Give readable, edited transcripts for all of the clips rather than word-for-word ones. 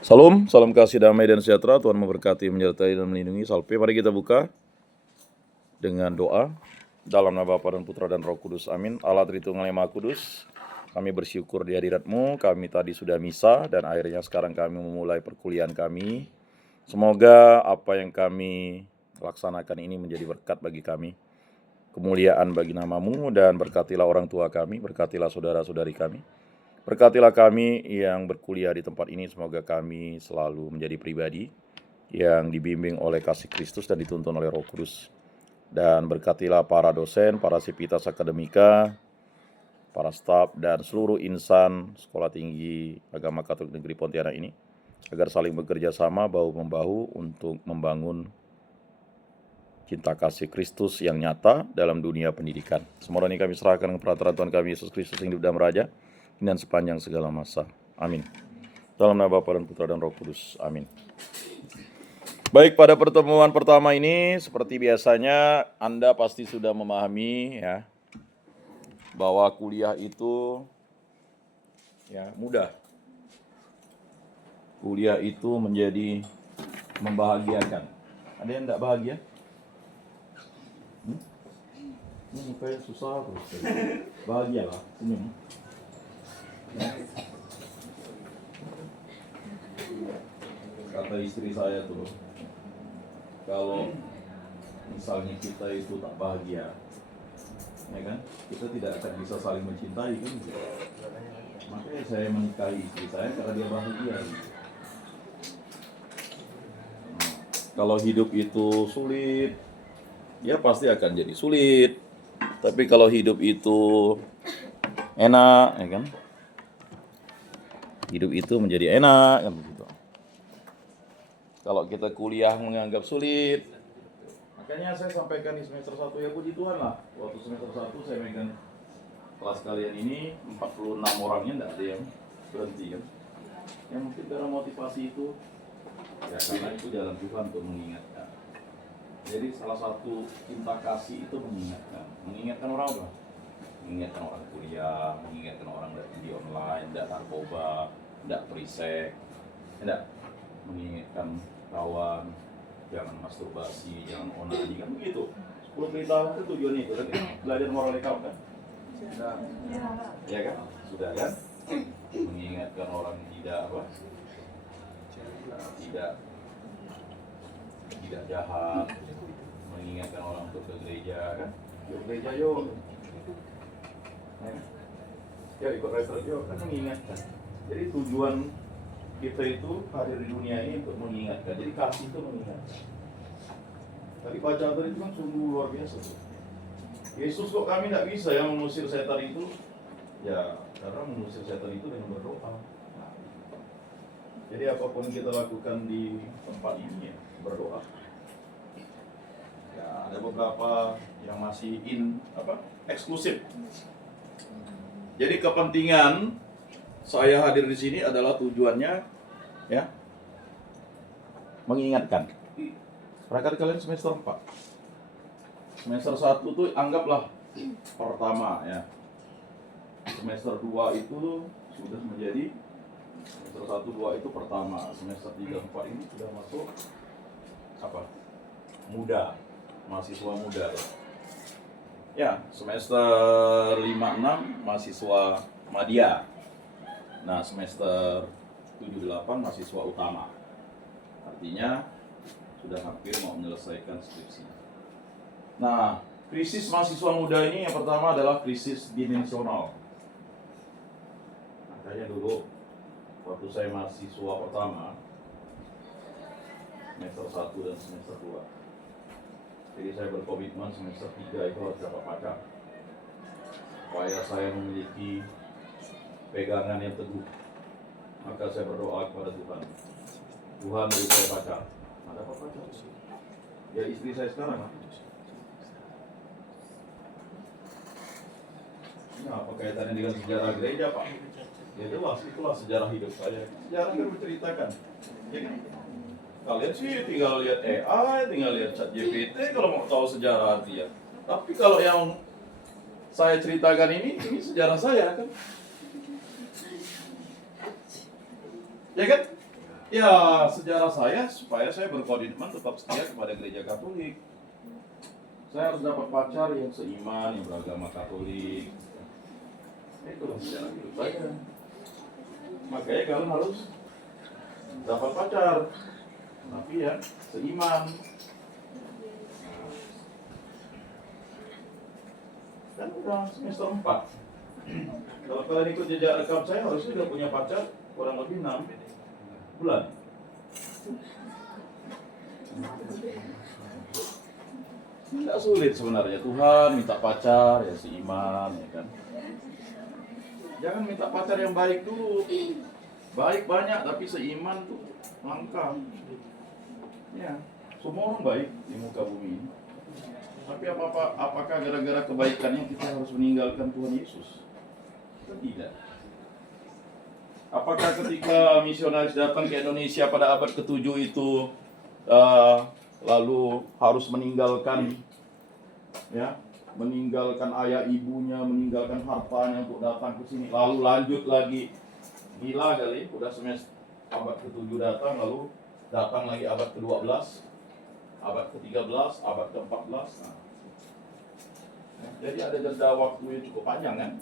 Salam kasih damai dan sejahtera, Tuhan memberkati, menyertai dan melindungi. Salve, mari kita buka dengan doa. Dalam nama Bapa dan Putra dan Roh Kudus, amin. Allah Tritunggal yang Maha Kudus, kami bersyukur di hadirat-Mu. Kami tadi sudah misa dan akhirnya sekarang kami memulai perkuliahan kami. Semoga apa yang kami laksanakan ini menjadi berkat bagi kami, kemuliaan bagi nama-Mu, dan berkatilah orang tua kami, berkatilah saudara-saudari kami. Berkatilah kami yang berkuliah di tempat ini, semoga kami selalu menjadi pribadi yang dibimbing oleh kasih Kristus dan dituntun oleh Roh Kudus. Dan berkatilah para dosen, para sivitas akademika, para staf, dan seluruh insan Sekolah Tinggi Agama Katolik Negeri Pontianak ini, agar saling bekerja sama bahu-membahu untuk membangun cinta kasih Kristus yang nyata dalam dunia pendidikan. Semua ini kami serahkan ke peraturan Tuhan kami Yesus Kristus yang hidup dan beraja dan sepanjang segala masa. Amin. Dalam nama Bapa dan Putra dan Roh Kudus. Amin. Baik, pada pertemuan pertama ini seperti biasanya Anda pasti sudah memahami ya bahwa kuliah itu ya mudah. Kuliah itu menjadi membahagiakan. Ada yang enggak bahagia? Ini mukanya susah terus. Bahagialah, senyum. Kata istri saya tuh, kalau misalnya kita itu tak bahagia, ya kan, kita tidak akan bisa saling mencintai kan. Makanya saya menikahi istri saya karena dia bahagia. Kalau hidup itu sulit, ya pasti akan jadi sulit. Tapi kalau hidup itu enak, ya kan, hidup itu menjadi enak kan begitu. Kalau kita kuliah menganggap sulit, makanya saya sampaikan di semester 1 ya puji Tuhan lah. Waktu semester 1 saya megang kelas kalian ini 46 orangnya enggak ada yang berhenti kan. Yang mungkin karena motivasi itu ya karena itu jalan Tuhan untuk mengingatkan. Jadi salah satu cinta kasih itu mengingatkan. Mengingatkan orang apa? Mengingatkan orang kuliah, mengingatkan orang dari judi online, tidak narkoba, tidak perisek, tidak mengingatkan kawan, jangan masturbasi, jangan onani, kan begitu. 10 perintah itu tujuannya itu, tapi belajar moral kamu kan? Sudah. Ya kan? Sudah kan? Mengingatkan orang tidak apa? Tidak jahat, mengingatkan orang untuk ke gereja kan? Yuk gereja yuk. Ya ikut refer yuk, kan mengingatkan. Jadi tujuan kita itu hadir di dunia ini untuk mengingatkan. Jadi kasih itu mengingatkan. Tadi bacaan tadi itu kan sungguh luar biasa. Yesus kok kami tidak bisa yang mengusir setan itu? Ya karena mengusir setan itu dengan berdoa. Jadi apapun kita lakukan di tempat ini ya berdoa. Ya ada beberapa yang masih eksklusif. Jadi kepentingan saya hadir di sini adalah tujuannya ya mengingatkan. Perhatikan kalian semester 4. Semester 1 itu anggaplah pertama ya. Semester 2 itu sudah menjadi semester 1 2 itu pertama. Semester 3 4 ini sudah masuk muda, mahasiswa muda. Ya, semester 5 6 mahasiswa madya. Nah, semester 7 8 mahasiswa utama. Artinya sudah hampir mau menyelesaikan skripsi. Nah, krisis mahasiswa muda ini yang pertama adalah krisis dimensional. Makanya dulu waktu saya mahasiswa pertama semester 1 dan semester 2. Jadi saya berkomitmen semester 3 itu harus dapat pacar. Supaya saya memiliki pegangan yang teguh. Maka saya berdoa kepada Tuhan. Tuhan beri saya pacar. Ada apa pacar? Ya istri saya sekarang. Ini apa kaitannya dengan sejarah gereja Pak? Ya jelas, itulah sejarah hidup saya. Sejarah kan menceritakan. Jadi kalian sih tinggal lihat AI, tinggal lihat ChatGPT kalau mau tahu sejarah artinya. Tapi kalau yang saya ceritakan ini sejarah saya kan. Ya kan? Ya, sejarah saya supaya saya berkomitmen tetap setia kepada gereja Katolik. Saya harus dapat pacar yang seiman, yang beragama Katolik. Itulah sejarah hidup saya. Makanya kalian harus dapat pacar, tapi ya seiman. Kan udah semester 4. Kalau kalian ikut jejak rekam saya harusnya sudah punya pacar kurang lebih 6 bulan. Tidak sulit sebenarnya. Tuhan minta pacar ya seiman, ya kan. Jangan minta pacar yang baik dulu. Baik banyak tapi seiman tuh langka. Ya, semua orang baik di muka bumi ini. Tapi apakah gara-gara kebaikannya kita harus meninggalkan Tuhan Yesus? Tidak. Apakah ketika misionaris datang ke Indonesia pada abad ke-7 itu lalu harus meninggalkan meninggalkan ayah ibunya, meninggalkan hartanya untuk datang ke sini, lalu lanjut lagi? Gila kali, udah semester abad ke-7 datang, lalu datang lagi abad ke-12, abad ke-13, abad ke-14. Jadi ada jeda waktu yang cukup panjang kan?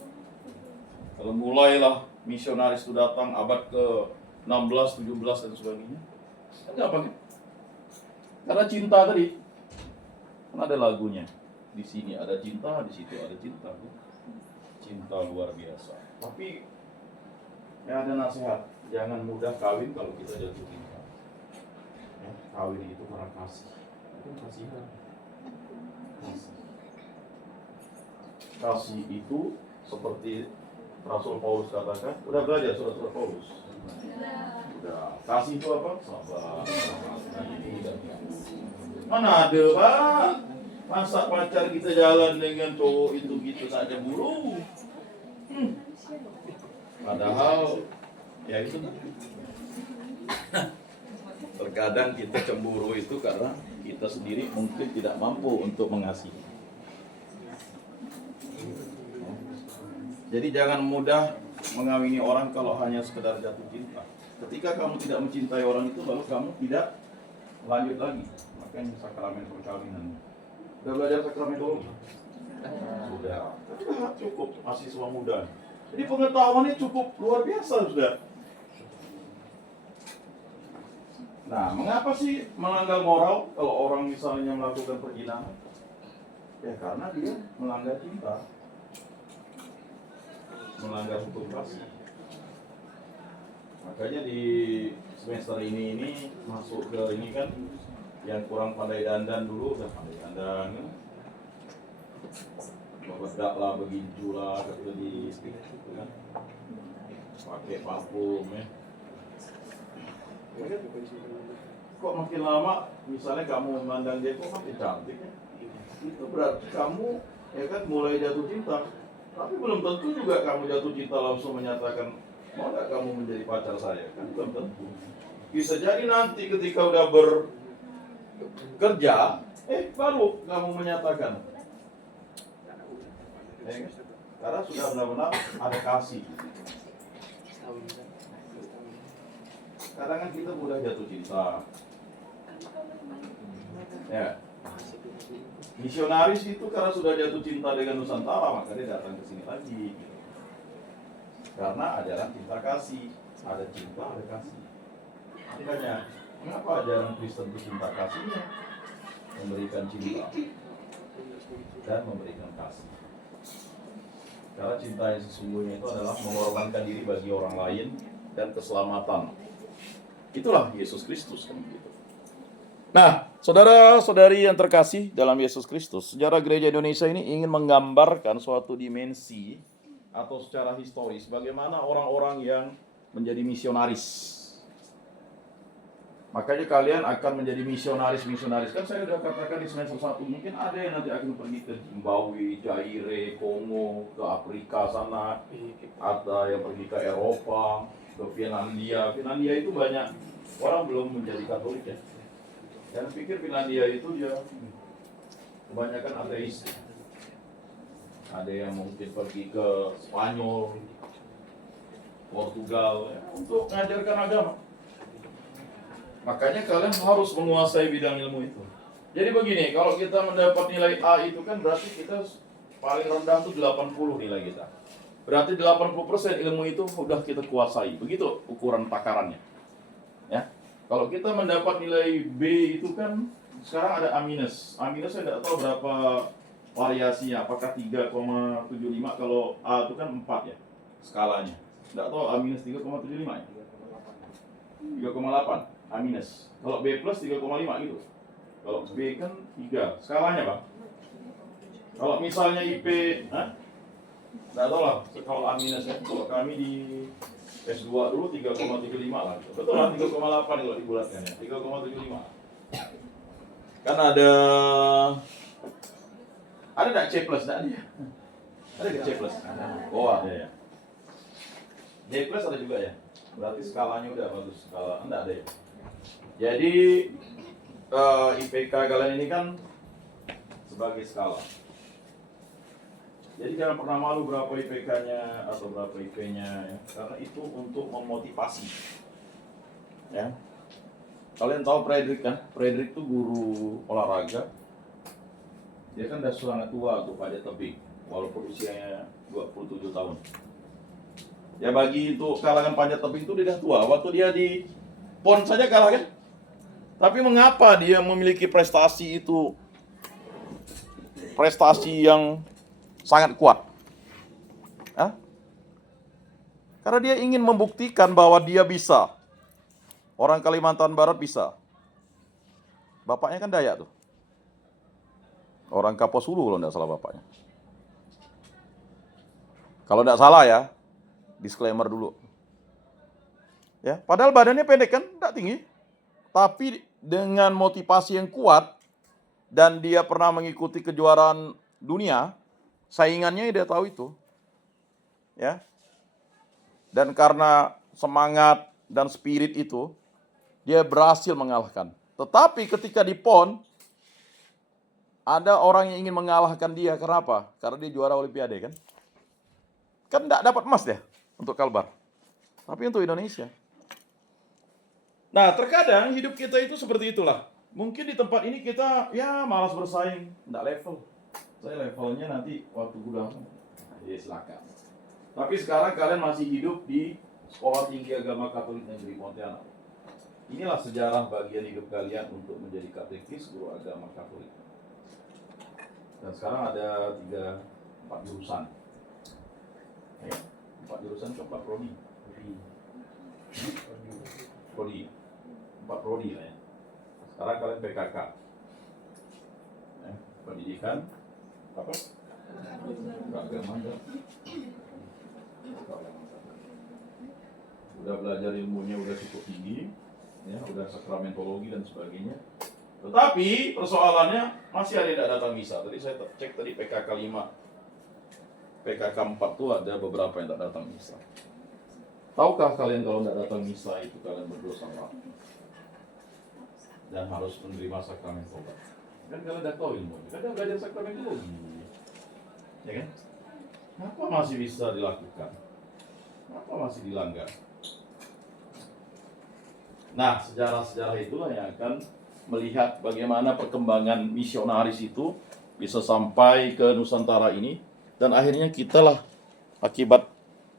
Kalau mulailah misionaris itu datang abad ke-16, 17 dan sebagainya. Kenapa kan? Karena cinta tadi. Kan ada lagunya. Di sini ada cinta, di situ ada cinta. Cinta luar biasa. Tapi ya ada nasihat, jangan mudah kawin kalau kita jatuh cinta. Ya, kawin itu karena kasih. Itu kasihan. Kasih itu seperti Rasul Paulus katakan, udah belajar surat-surat Paulus? Udah. Kasih itu apa? Sabar. Ini dan ini. Mana ada, Pak? Masa pacar kita jalan dengan cowok itu gitu saja buru? Padahal ya itu terkadang kita cemburu itu karena kita sendiri mungkin tidak mampu untuk mengasihi. Jadi jangan mudah mengawini orang kalau hanya sekedar jatuh cinta. Ketika kamu tidak mencintai orang itu, lalu kamu tidak lanjut lagi. Makanya sakramen perkawinan. Sudah belajar sakramen dulu? Sudah. Cukup mahasiswa muda. Jadi pengetahuannya cukup luar biasa sudah. Nah, mengapa sih melanggar moral kalau orang misalnya melakukan perzinahan? Ya karena dia melanggar cinta. Melanggar hukum kasih. Makanya di semester ini masuk ke ini kan yang kurang pandai dandan dulu udah pandai dandan kan. Meledak lah, beginju lah, gitu di gitu kan. Pakai parfum ya. Kok makin lama misalnya kamu memandang dia kok makin cantik ya? Itu berarti kamu ya kan mulai jatuh cinta. Tapi belum tentu juga kamu jatuh cinta langsung menyatakan mau nggak kamu menjadi pacar saya, kan belum tentu. Bisa jadi nanti ketika udah bekerja, baru kamu menyatakan. Karena sudah benar-benar ada kasih. Kadang kan kita mudah jatuh cinta. Ya. Misionaris itu karena sudah jatuh cinta dengan Nusantara, maka dia datang ke sini lagi. Karena ajaran cinta kasih, ada cinta, ada kasih. Makanya, mengapa ajaran Kristen itu cinta kasihnya? Memberikan cinta dan memberikan kasih. Karena cinta yang sesungguhnya itu adalah mengorbankan diri bagi orang lain dan keselamatan. Itulah Yesus Kristus kan begitu. Nah, saudara-saudari yang terkasih dalam Yesus Kristus, sejarah gereja Indonesia ini ingin menggambarkan suatu dimensi atau secara historis bagaimana orang-orang yang menjadi misionaris. Makanya kalian akan menjadi misionaris. Kan saya sudah katakan di semester 1, mungkin ada yang nanti akan pergi ke Zimbabwe, Zaire, Kongo, ke Afrika sana, ada yang pergi ke Eropa, ke Finlandia. Finlandia itu banyak orang belum menjadi Katolik ya. Jangan pikir Finlandia itu dia kebanyakan ateis. Ada yang mungkin pergi ke Spanyol, Portugal ya, untuk mengajarkan agama. Makanya kalian harus menguasai bidang ilmu itu. Jadi begini, kalau kita mendapat nilai A itu kan berarti kita paling rendah tuh 80 nilai kita. Berarti 80% ilmu itu sudah kita kuasai. Begitu ukuran takarannya. Ya. Kalau kita mendapat nilai B itu kan sekarang ada A-. A- saya tidak tahu berapa variasinya, apakah 3,75, kalau A itu kan 4 ya skalanya. Tidak tahu A- 3,75 ya? 3,8 A-. Kalau B plus 3,5 gitu. Kalau B kan 3 skalanya, Bang. Kalau misalnya IP, tidak tahu lah kalau A- ya. Kalau kami di S2 dulu 3,75 lah. Betul lah, 3,8 kalau dibulatkan ya. 3,75. Kan ada nggak C plus? Nggak ada. Ada nggak C plus? Oh ada ya. D plus ada juga ya. Berarti skalanya udah bagus. Skala enggak ada ya. Jadi IPK kalian ini kan sebagai skala. Jadi jangan pernah malu berapa IPK-nya atau berapa IP-nya ya. Karena itu untuk memotivasi. Ya. Kalian tahu Frederick kan? Frederick itu guru olahraga. Dia kan udah sangat tua tuh pada tebing, walaupun usianya 27 tahun. Ya bagi itu kalangan panjat tebing itu dia udah tua. Waktu dia di PON saja kalah kan? Tapi mengapa dia memiliki prestasi itu? Prestasi yang sangat kuat. Hah? Karena dia ingin membuktikan bahwa dia bisa. Orang Kalimantan Barat bisa. Bapaknya kan Dayak tuh. Orang Kaposulu kalau tidak salah bapaknya. Kalau tidak salah ya, disclaimer dulu. Ya, padahal badannya pendek kan, tidak tinggi. Tapi dengan motivasi yang kuat dan dia pernah mengikuti kejuaraan dunia, saingannya dia tahu itu. Ya. Dan karena semangat dan spirit itu, dia berhasil mengalahkan. Tetapi ketika di PON, ada orang yang ingin mengalahkan dia. Kenapa? Karena dia juara Olimpiade kan. Kan tidak dapat emas dia untuk Kalbar. Tapi untuk Indonesia. Nah, terkadang hidup kita itu seperti itulah. Mungkin di tempat ini kita ya malas bersaing, enggak level. Saya levelnya nanti waktu udah ya silakan. Tapi sekarang kalian masih hidup di Sekolah Tinggi Agama Katolik Negeri Pontianak. Inilah sejarah bagian hidup kalian untuk menjadi katekis guru agama Katolik. Dan sekarang ada 4 jurusan. Ya, 4 jurusan ke 4 prodi. Prodi. 4 prodi lah ya. Sekarang kalian PKK. Ya, pendidikan apa? Keagamaan. Udah belajar ilmunya udah cukup tinggi, ya, udah sakramentologi dan sebagainya. Tetapi persoalannya masih ada yang tidak datang misa. Tadi saya cek tadi PKK 5, PKK 4 tuh ada beberapa yang tidak datang misa. Tahukah kalian kalau tidak datang misa itu kalian berdosa Pak? Dan harus menerima sakramen tobat. Kan kalian udah tahu ilmu, kan udah belajar sakramentologi, ya kan? Kenapa masih bisa dilakukan? Kenapa masih dilanggar? Nah, sejarah-sejarah itulah yang akan melihat bagaimana perkembangan misionaris itu bisa sampai ke Nusantara ini. Dan akhirnya kitalah akibat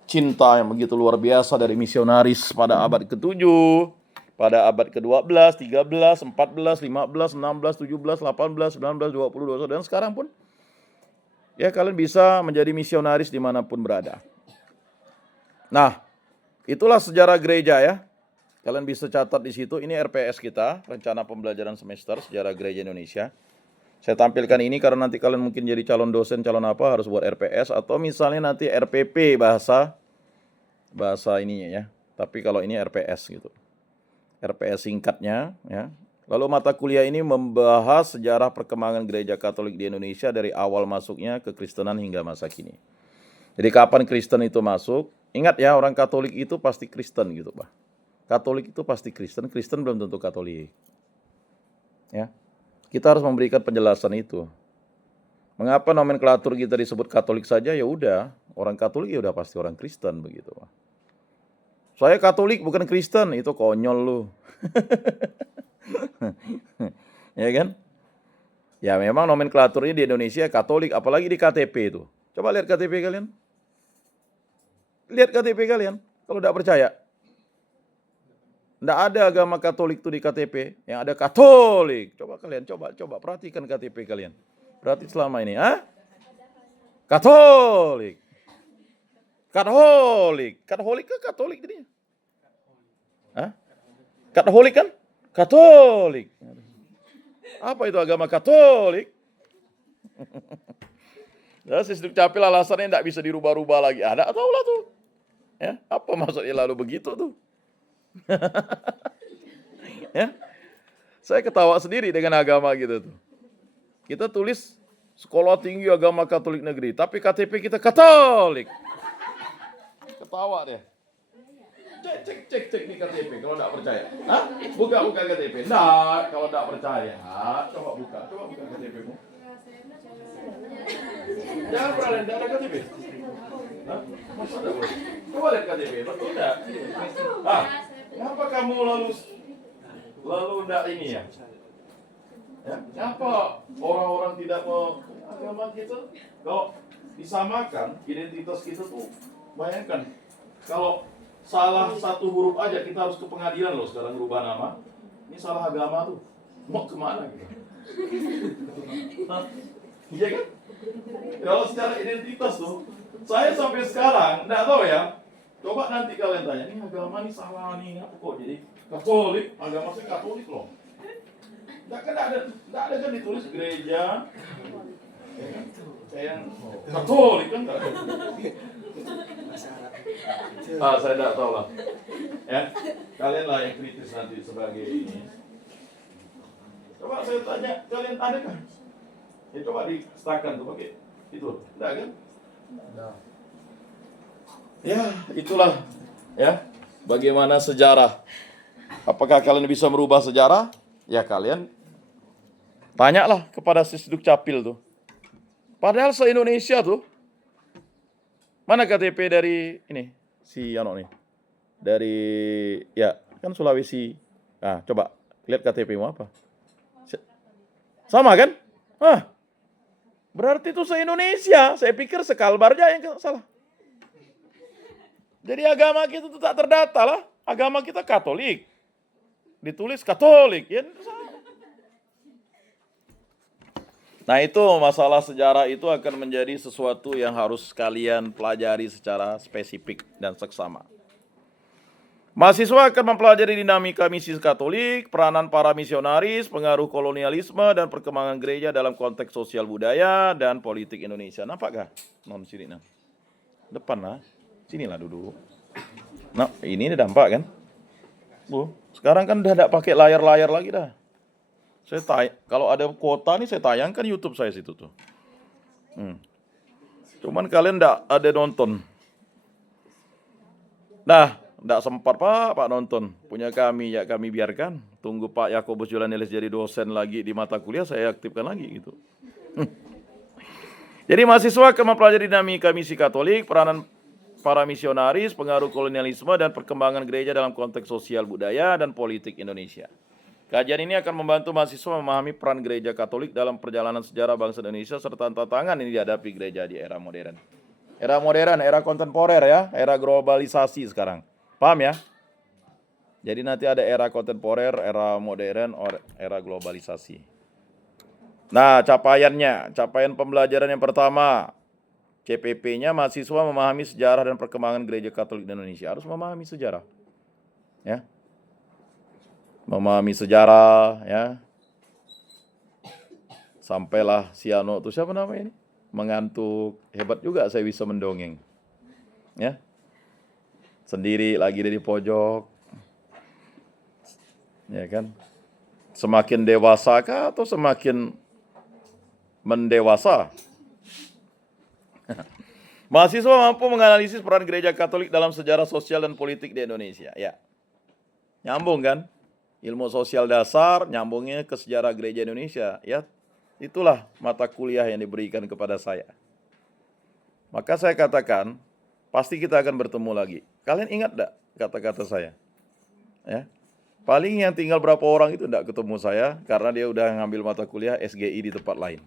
cinta yang begitu luar biasa dari misionaris pada abad ke-7, pada abad ke-12, 13, 14, 15, 16, 17, 18, 19, 20, 21, dan sekarang pun ya kalian bisa menjadi misionaris dimanapun berada. Nah, itulah sejarah gereja ya. Kalian bisa catat di situ, ini RPS kita, rencana pembelajaran semester sejarah gereja Indonesia. Saya tampilkan ini karena nanti kalian mungkin jadi calon dosen, calon apa, harus buat RPS, atau misalnya nanti RPP bahasa ininya ya. Tapi kalau ini RPS gitu. RPS singkatnya ya. Lalu mata kuliah ini membahas sejarah perkembangan gereja Katolik di Indonesia dari awal masuknya ke Kristenan hingga masa kini. Jadi kapan Kristen itu masuk? Ingat ya, orang Katolik itu pasti Kristen gitu, Pak. Katolik itu pasti Kristen, Kristen belum tentu Katolik. Ya. Kita harus memberikan penjelasan itu. Mengapa nomenklatur kita disebut Katolik saja? Ya udah, orang Katolik ya udah pasti orang Kristen begitu, Pak. Saya Katolik bukan Kristen, itu konyol lu. Ya kan? Ya memang nomenklaturnya di Indonesia Katolik, apalagi di KTP itu. Coba lihat KTP kalian. Lihat KTP kalian, kalau tidak percaya. Tidak ada agama Katolik itu di KTP, yang ada Katolik. Coba kalian, coba perhatikan KTP kalian. Berarti selama ini, Katolik. Katolik kan Katolik jadinya. Katolik kan? Katolik. Apa itu agama Katolik? Ya, si Dukcapil alasannya tidak bisa dirubah-rubah lagi. Ada atau lah tuh. Ya, apa maksudnya lalu begitu tuh? Ya, saya ketawa sendiri dengan agama gitu tuh. Kita tulis sekolah tinggi agama Katolik negeri, tapi KTP kita Katolik. Ketawa deh. Cek di KTP kalau tidak percaya. Buka KTP. Nah, kalau tidak percaya, coba buka KTP-mu. Jangan pernah lihat ada KTP. Coba lihat KTP, betul tidak? Kenapa kamu lalu tidak ini ya? Kenapa orang-orang tidak mau agama kita? Kalau disamakan identitas kita tuh, bayangkan kalau salah satu huruf aja kita harus ke pengadilan loh sekarang berubah nama. Ini salah agama tuh, mau kemana kita? Iya kan? Kalau secara identitas tuh, saya sampai sekarang nggak tahu ya. Coba nanti kalian tanya, ini agama nih salah nih, apa kok jadi Katolik? Agama saya Katolik loh. Nggak ada kan ditulis gereja, ya kan? Kayak Katolik kan? Saya nggak tahu lah. Ya, kalian lah yang kritis nanti sebagai ini. Coba saya tanya, kalian ada kan? Ya coba distakan tuh pakai itu, enggak kan? Ya, itulah ya bagaimana sejarah. Apakah kalian bisa merubah sejarah? Ya kalian tanyalah kepada si Dukcapil tuh. Padahal se-Indonesia tuh, mana KTP dari ini si Ano nih? Dari ya kan Sulawesi. Nah, coba lihat KTP-mu apa? Sama kan? Berarti itu se-Indonesia. Saya pikir sekalbarnya yang salah. Jadi agama kita itu tak terdata lah. Agama kita Katolik. Ditulis Katolik. Ya, nah itu masalah sejarah itu akan menjadi sesuatu yang harus kalian pelajari secara spesifik dan seksama. Mahasiswa akan mempelajari dinamika misi Katolik, peranan para misionaris, pengaruh kolonialisme, dan perkembangan gereja dalam konteks sosial budaya dan politik Indonesia. Nampakkah? Non sini nah. Depan lah. Sinilah duduk. Nah, ini udah nampak kan? Bu, sekarang kan udah tidak pakai layar-layar lagi dah. Kalau ada kuota nih saya tayangkan YouTube saya situ tuh. Cuman kalian tidak ada nonton. Nah, tidak sempat Pak nonton. Punya kami, ya kami biarkan. Tunggu Pak Yakobus Julanelis jadi dosen lagi di mata kuliah, saya aktifkan lagi gitu. Jadi mahasiswa akan mempelajari dinamika misi Katolik, peranan para misionaris, pengaruh kolonialisme, dan perkembangan gereja dalam konteks sosial budaya dan politik Indonesia. Kajian ini akan membantu mahasiswa memahami peran gereja Katolik dalam perjalanan sejarah bangsa Indonesia serta tantangan ini dihadapi gereja di era modern. Era modern, era kontemporer ya, era globalisasi sekarang. Paham ya? Jadi nanti ada era kontemporer, era modern, era globalisasi. Nah, capaian pembelajaran yang pertama, CPP-nya mahasiswa memahami sejarah dan perkembangan gereja Katolik di Indonesia. Harus memahami sejarah. Ya. Memahami sejarah, ya. Sampailah si Ano itu siapa namanya ini? Mengantuk. Hebat juga saya bisa mendongeng. Ya. Sendiri lagi di pojok. Ya kan? Semakin dewasa kah atau semakin mendewasa? Mahasiswa mampu menganalisis peran gereja Katolik dalam sejarah sosial dan politik di Indonesia. Ya, nyambung kan? Ilmu sosial dasar, nyambungnya ke sejarah gereja Indonesia. Ya, itulah mata kuliah yang diberikan kepada saya. Maka saya katakan, pasti kita akan bertemu lagi. Kalian ingat enggak? kata-kata saya. Ya. Paling yang tinggal berapa orang itu enggak ketemu saya karena dia udah ngambil mata kuliah SGI di tempat lain.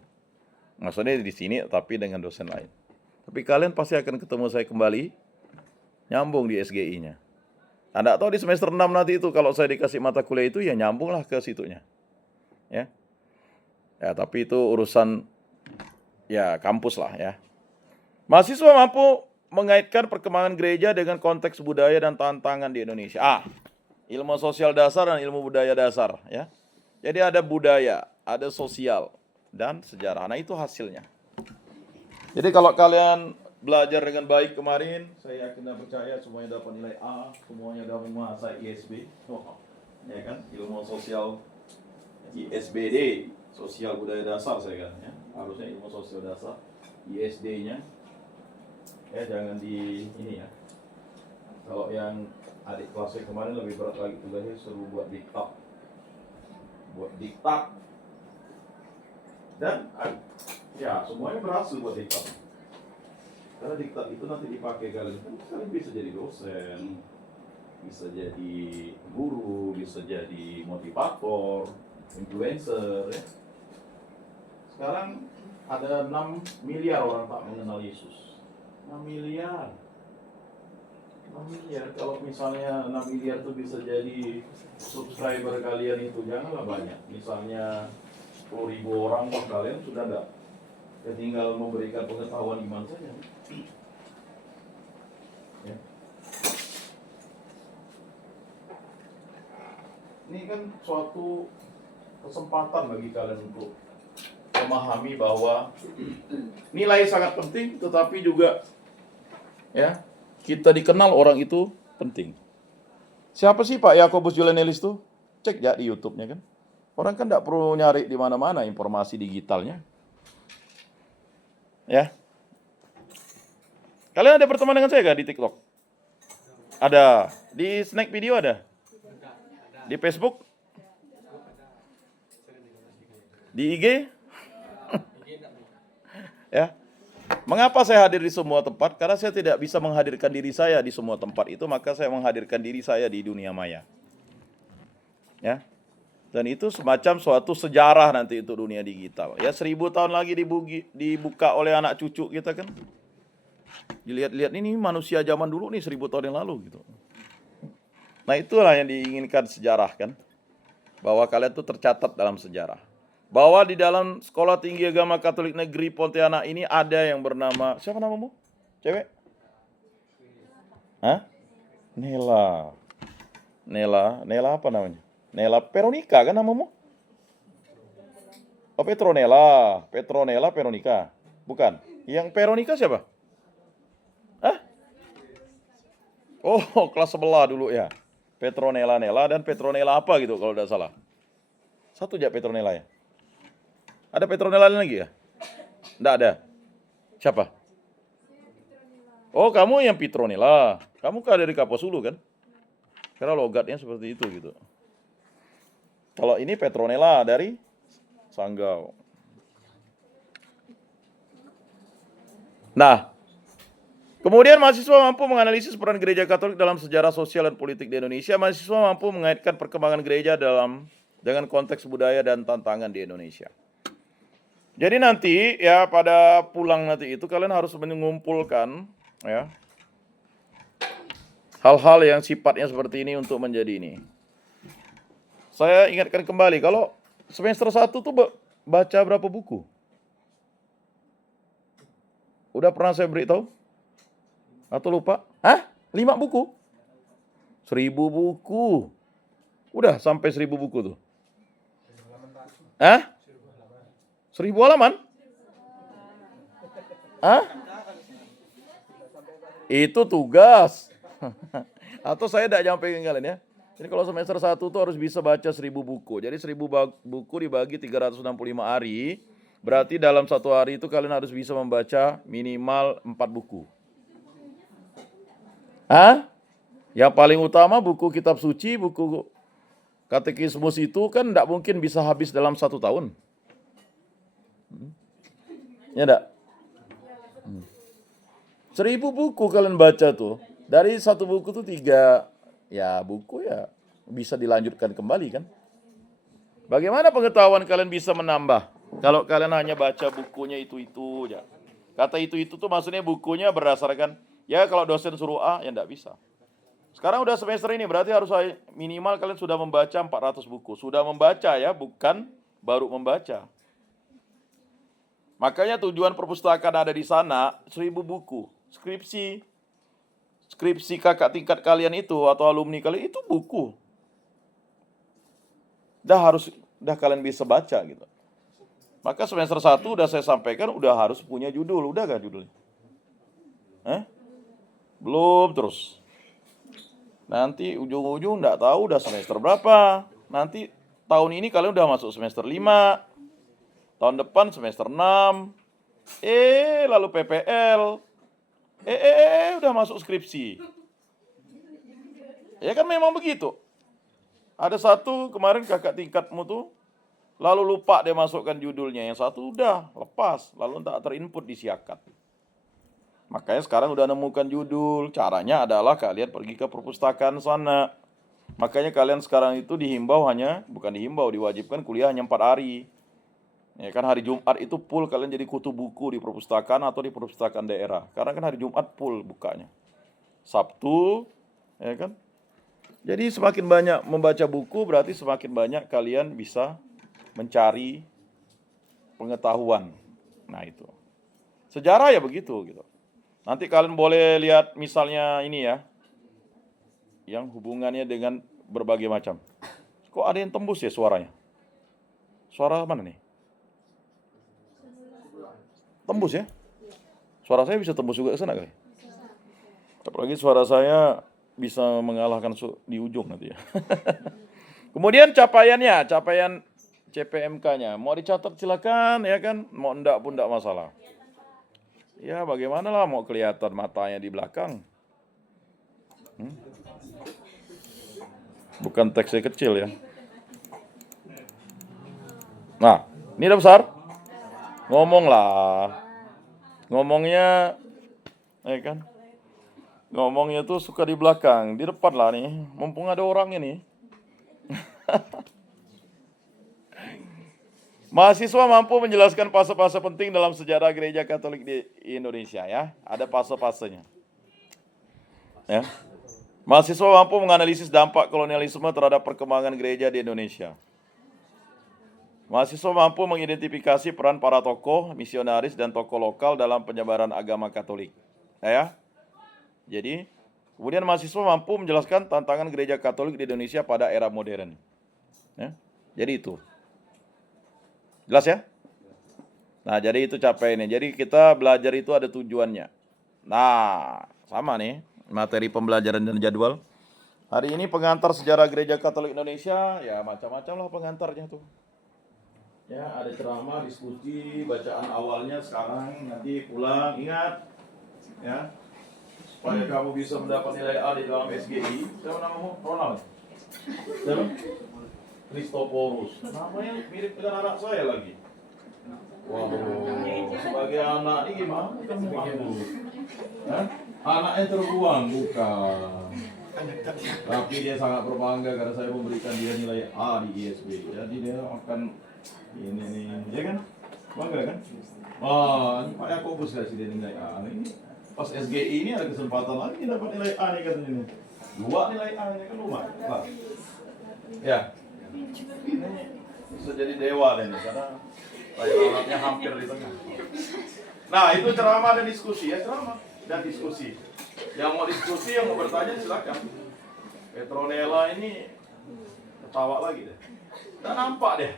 Maksudnya di sini tapi dengan dosen lain. Tapi kalian pasti akan ketemu saya kembali nyambung di SGI-nya. Anda tahu di semester 6 nanti itu kalau saya dikasih mata kuliah itu ya nyambunglah ke situnya. Ya. Ya, tapi itu urusan ya kampus lah ya. Mahasiswa mampu mengaitkan perkembangan gereja dengan konteks budaya dan tantangan di Indonesia. Ilmu sosial dasar dan ilmu budaya dasar ya. Jadi ada budaya, ada sosial dan sejarah. Nah, itu hasilnya. Jadi kalau kalian belajar dengan baik kemarin, saya yakin dan percaya semuanya dapat nilai A, semuanya dapat menguasai ISB. Ya kan? Ilmu sosial ISBD, sosial budaya dasar saya kan ya. Harusnya ilmu sosial dasar, ISD-nya. Ya jangan di ini ya. Kalau yang adik kelasnya kemarin lebih berat lagi tugasnya, suruh buat diktat. Dan ya semuanya berhasil buat diktat. Karena diktat itu nanti dipakai kalian bisa jadi dosen, bisa jadi guru, bisa jadi motivator, influencer ya. Sekarang ada 6 miliar orang tak mengenal Yesus. 6 miliar. Kalau misalnya 6 miliar itu bisa jadi subscriber kalian itu janganlah banyak. Misalnya 10.000 orang buat kalian sudah enggak. Ya tinggal memberikan pengetahuan iman saja. Ya. Ini kan suatu kesempatan bagi kalian untuk memahami bahwa nilai sangat penting, tetapi juga ya kita dikenal orang itu penting. Siapa sih Pak Yakobus Julianelis tuh? Cek ya di YouTube-nya kan. Orang kan tidak perlu nyari di mana-mana informasi digitalnya. Ya. Kalian ada berteman dengan saya gak di TikTok? Ada. Di Snack Video ada? Di Facebook? Di IG? Ya. Mengapa saya hadir di semua tempat? Karena saya tidak bisa menghadirkan diri saya di semua tempat itu, maka saya menghadirkan diri saya di dunia maya. Ya. Dan itu semacam suatu sejarah nanti untuk dunia digital. Ya 1000 tahun lagi dibuka oleh anak cucu kita kan. Dilihat-lihat ini manusia zaman dulu nih 1000 tahun yang lalu gitu. Nah itulah yang diinginkan sejarah kan. Bahwa kalian tuh tercatat dalam sejarah. Bahwa di dalam Sekolah Tinggi Agama Katolik Negeri Pontianak ini ada yang bernama, siapa namamu? Cewek? Hah? Nela apa namanya? Nela Veronica kan namamu? Oh Petronella Veronica. Bukan. Yang Veronica siapa? Hah? Oh, kelas sebelah dulu ya. Petronella dan Petronella apa gitu kalau tidak salah. Satu aja Petronella ya. Ada Petronella lagi ya? Enggak ada. Siapa? Oh, kamu yang Petronella. Kamu kan dari Kaposulu kan? Karena logatnya seperti itu gitu. Kalau ini Petronella dari Sanggau. Nah, kemudian mahasiswa mampu menganalisis peran gereja Katolik dalam sejarah sosial dan politik di Indonesia. Mahasiswa mampu mengaitkan perkembangan gereja dengan konteks budaya dan tantangan di Indonesia. Jadi nanti ya pada pulang nanti itu kalian harus mengumpulkan ya hal-hal yang sifatnya seperti ini untuk menjadi ini. Saya ingatkan kembali kalau semester 1 tuh baca berapa buku? Udah pernah saya beritahu? Atau lupa? Hah? 5 buku? 1000 buku. Udah sampai 1000 buku tuh. Hah? 1000 halaman? Hah? Itu tugas. Atau saya tidak nyampe ke kalian ya. Jadi kalau semester 1 tuh harus bisa baca 1000 buku. Jadi 1000 buku dibagi 365 hari. Berarti dalam satu hari itu kalian harus bisa membaca minimal 4 buku. Hah? Yang paling utama buku kitab suci, buku katekismus itu kan tidak mungkin bisa habis dalam 1 tahun. Ya enggak? 1000 buku kalian baca tuh. Dari satu buku tuh 3 ya buku ya bisa dilanjutkan kembali kan. Bagaimana pengetahuan kalian bisa menambah? Kalau kalian hanya baca bukunya itu ya. Kata itu tuh maksudnya bukunya berdasarkan, ya kalau dosen suruh A, ya enggak bisa. Sekarang udah semester ini berarti harus minimal kalian sudah membaca 400 buku. Sudah membaca ya, bukan baru membaca. Makanya tujuan perpustakaan ada di sana, 1000 buku. Skripsi kakak tingkat kalian itu atau alumni kalian itu buku. Dah kalian bisa baca gitu. Maka semester 1 udah saya sampaikan udah harus punya judul, udah gak judulnya? Belum terus. Nanti ujung-ujung enggak tahu udah semester berapa. Nanti tahun ini kalian udah masuk semester 5. Tahun depan semester 6. Lalu PPL. Udah masuk skripsi. Ya kan memang begitu. Ada satu kemarin kakak tingkatmu tuh, lalu lupa dia masukkan judulnya. Yang satu udah lepas, lalu tak terinput di Siakat. Makanya sekarang udah nemukan judul. Caranya adalah kalian pergi ke perpustakaan sana. Makanya kalian sekarang itu diwajibkan kuliah hanya 4 hari. Ya kan hari Jumat itu full kalian jadi kutu buku di perpustakaan atau di perpustakaan daerah. Karena kan hari Jumat full bukanya. Sabtu, ya kan? Jadi semakin banyak membaca buku berarti semakin banyak kalian bisa mencari pengetahuan. Nah itu. Sejarah ya begitu gitu. Nanti kalian boleh lihat misalnya ini ya. Yang hubungannya dengan berbagai macam. Kok ada yang tembus ya suaranya? Suara mana nih? Tembus ya? Suara saya bisa tembus juga ke sana kali. Apalagi suara saya bisa mengalahkan di ujung nanti ya. Kemudian capaian CPMK-nya. Mau dicatat silakan ya kan. Mau enggak pun enggak masalah. Ya bagaimana lah mau kelihatan matanya di belakang. Bukan teksnya kecil ya. Nah, ini udah besar. Ngomongnya, ya kan? Ngomongnya tuh suka di belakang, di depan lah nih. Mumpung ada orang ini. Mahasiswa mampu menjelaskan fase-fase penting dalam sejarah gereja Katolik di Indonesia ya. Ada fase-fasenya. Ya. Mahasiswa mampu menganalisis dampak kolonialisme terhadap perkembangan gereja di Indonesia. Mahasiswa mampu mengidentifikasi peran para tokoh, misionaris, dan tokoh lokal dalam penyebaran agama Katolik. Ya. Jadi, kemudian mahasiswa mampu menjelaskan tantangan gereja Katolik di Indonesia pada era modern. Ya. Jadi itu. Jelas ya? Nah, jadi itu capaiannya. Jadi kita belajar itu ada tujuannya. Nah, sama nih materi pembelajaran dan jadwal. Hari ini pengantar sejarah gereja Katolik Indonesia, ya macam-macam lah pengantarnya tuh. Ya, ada ceramah, diskusi, bacaan awalnya sekarang, nanti pulang, ingat. Ya, supaya kamu bisa mendapat nilai A di dalam SGI. Siapa namamu? Ronald? Siapa? Kristoporus. Namanya mirip dengan anak saya lagi. Waduh, sebagai anak ini gimana kamu anggur? Anaknya terbuang, bukan. Tapi dia sangat berbangga karena saya memberikan dia nilai A di ISB. Jadi dia akan ini nih, ya kan? Bangga kan? Wah, ini Pak Yakobus kasih dia nilai A. Ini pas SGI ini ada kesempatan lagi dapat nilai A nih katanya nih. 2 nilai A nya kan lumayan. Nah. Ya. Ini bisa jadi dewa deh nih karena alatnya hampir di tengah. Nah, itu ceramah dan diskusi ya, ceramah dan diskusi. Yang mau diskusi, yang mau bertanya silakan. Petronella ini ketawa lagi deh. Dan nampak deh.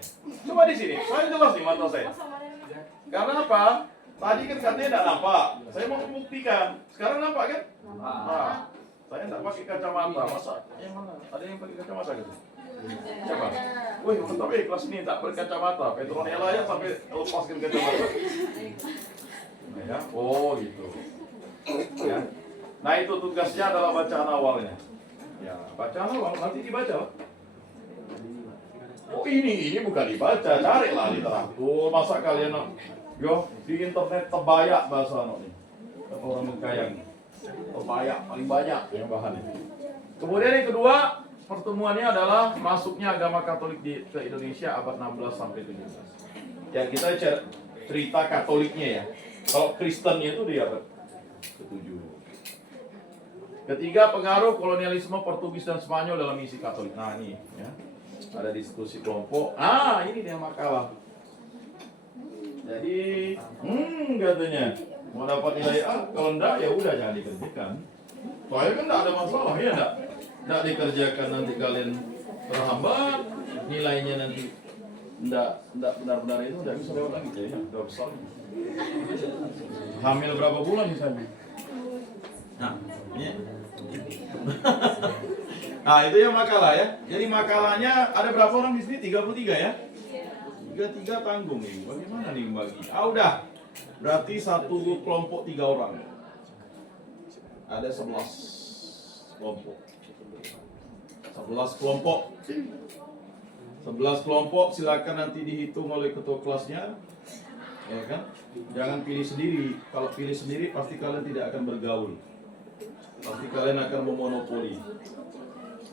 Coba di sini, saya jelas nih mata saya. Karena apa? Tadi kan katanya tidak nampak. Saya mau membuktikan. Sekarang nampak kan? Nah, saya tidak pakai kacamata. Masa? Yang mana? Ada yang pakai kacamata gitu? Siapa? Wih, tapi kelas ini tak berkacamata. Petronella ya sampai lepaskan kacamata. Ya, oh gitu. Ya. Nah itu tugasnya adalah bacaan awalnya. Ya, bacaan awal nanti dibaca. Oh ini bukan dibaca, carilah literatur. Masa kalian di internet tebayak bahasa ini. Orang Mekayang. Tebayak paling banyak yang bahannya. Kemudian yang kedua, pertemuannya adalah masuknya agama Katolik ke Indonesia abad 16 sampai 17. Ya kita cerita Katoliknya ya. Kalau Kristennya itu di abad ke-7. Ketiga, pengaruh kolonialisme Portugis dan Spanyol dalam misi Katolik. Nah ini ya, ada diskusi kelompok. Ini dia makalah. Jadi, katanya mau dapat nilai A, kalau enggak ya udah jangan dikerjakan. Soalnya kan enggak ada masalah ya enggak dikerjakan nanti kalian terhambat, nilainya nanti enggak benar-benar itu enggak bisa lewat lagi ya, udah besar. Hamil berapa bulan misalnya? Nah, ini. Nah, itu yang makalah ya. Jadi makalahnya ada berapa orang di sini? 33 ya? 33 tanggung nih. Bagaimana nih bagi? Udah. Berarti satu kelompok 3 orang. Ada 11 kelompok. 11 kelompok. 11 kelompok silakan nanti dihitung oleh ketua kelasnya. Ya kan? Jangan pilih sendiri. Kalau pilih sendiri pasti kalian tidak akan bergaul. Pasti kalian akan memonopoli.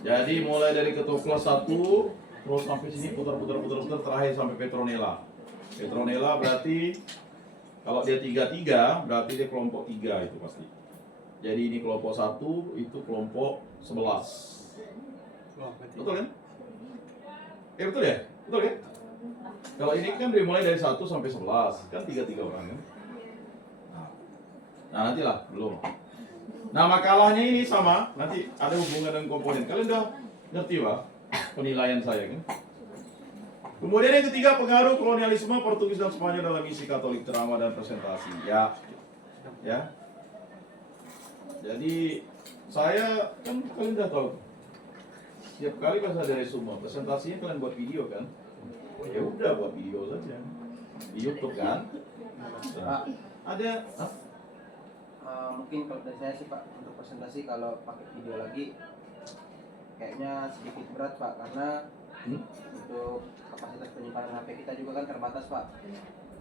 Jadi mulai dari ketua kelas 1 terus sampai sini putar terakhir sampai Petronella. Petronella berarti kalau dia 33 berarti dia kelompok 3 itu pasti. Jadi ini kelompok 1 itu kelompok 11. Betul kan? Betul ya? Betul ya? Kalau ini kan dimulai dari 1 sampai 11 kan 33 orang kan? Nah nantilah belum. Nah makalahnya ini sama, nanti ada hubungan dengan komponen. Kalian udah ngerti Pak penilaian saya kan? Kemudian yang ketiga, pengaruh kolonialisme Portugis dan Spanyol dalam misi Katolik, ceramah dan presentasi. Ya. Jadi saya kan kalian udah tahu. Setiap kali pas ada resume, presentasinya kalian buat video kan? Ya udah buat video saja. Di YouTube kan? Nah, ada mungkin kalau dari saya sih Pak, untuk presentasi kalau pakai video lagi kayaknya sedikit berat Pak, karena untuk kapasitas penyimpanan HP kita juga kan terbatas Pak.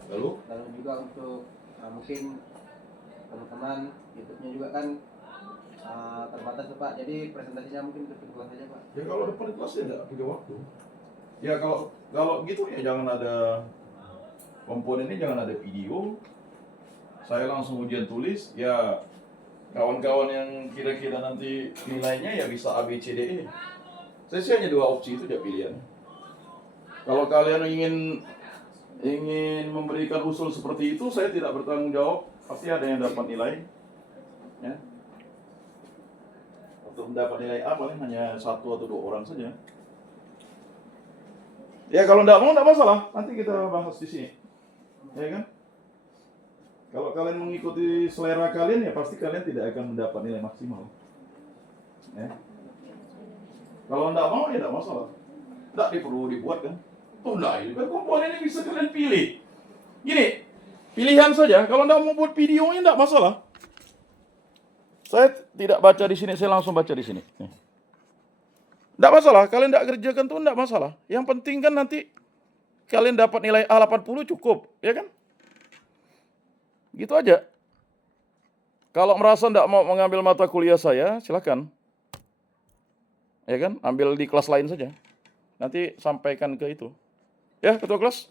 Lalu juga untuk mungkin teman-teman YouTube-nya juga kan terbatas Pak. Jadi presentasinya mungkin kelas saja Pak. Ya kalau depan kelas ya enggak punya waktu. Ya kalau gitu ya jangan ada komponennya, jangan ada video. Saya langsung ujian tulis, ya kawan-kawan yang kira-kira nanti nilainya ya bisa A, B, C, D, E. Saya sih hanya 2 opsi itu dia pilihan. Kalau kalian ingin memberikan usul seperti itu, saya tidak bertanggung jawab. Pasti ada yang dapat nilai. Ya. Untuk mendapat nilai A paling hanya 1 atau 2 orang saja. Ya kalau tidak masalah. Nanti kita bahas di sini. Ya kan? Kalau kalian mengikuti selera kalian ya pasti kalian tidak akan mendapat nilai maksimal. Ya. Kalau tidak mau ya tidak masalah. Tidak perlu dibuat kan. Tuh ini kan komponen yang bisa kalian pilih. Gini, pilihan saja. Kalau tidak mau buat videonya tidak masalah. Saya tidak baca di sini, saya langsung baca di sini. Tidak masalah, kalian tidak kerjakan tuh tidak masalah. Yang penting kan nanti kalian dapat nilai A 80 cukup, ya kan? Gitu aja. Kalau merasa tidak mau mengambil mata kuliah saya, silakan. Ya kan, ambil di kelas lain saja. Nanti sampaikan ke itu. Ya, ketua kelas.